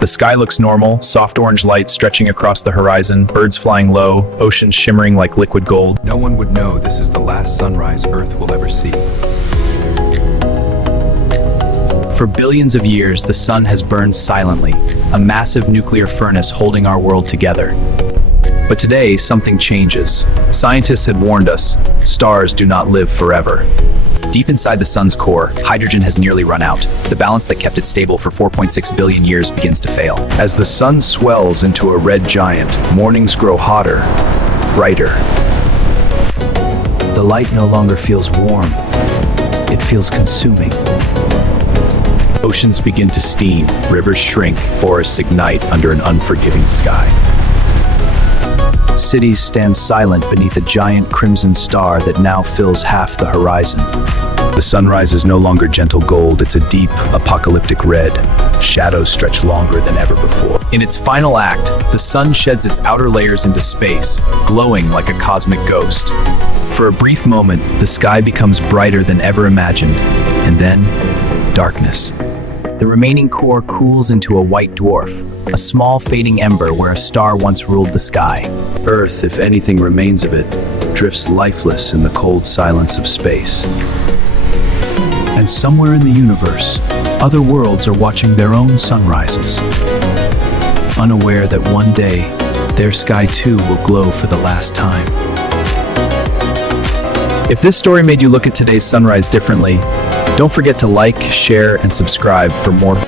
The sky looks normal, soft orange light stretching across the horizon, birds flying low, oceans shimmering like liquid gold. No one would know this is the last sunrise Earth will ever see. For billions of years, the sun has burned silently, a massive nuclear furnace holding our world together. But today, something changes. Scientists had warned us, stars do not live forever. Deep inside the sun's core, hydrogen has nearly run out. The balance that kept it stable for 4.6 billion years begins to fail. As the sun swells into a red giant, mornings grow hotter, brighter. The light no longer feels warm. It feels consuming. Oceans begin to steam, rivers shrink, forests ignite under an unforgiving sky. Cities stand silent beneath a giant crimson star that now fills half the horizon. The sunrise is no longer gentle gold, it's a deep, apocalyptic red. Shadows stretch longer than ever before. In its final act, the sun sheds its outer layers into space, glowing like a cosmic ghost. For a brief moment, the sky becomes brighter than ever imagined, and then, darkness. The remaining core cools into a white dwarf, a small fading ember where a star once ruled the sky. Earth, if anything remains of it, drifts lifeless in the cold silence of space. And somewhere in the universe, other worlds are watching their own sunrises, unaware that one day, their sky too will glow for the last time. If this story made you look at today's sunrise differently, don't forget to like, share, and subscribe for more.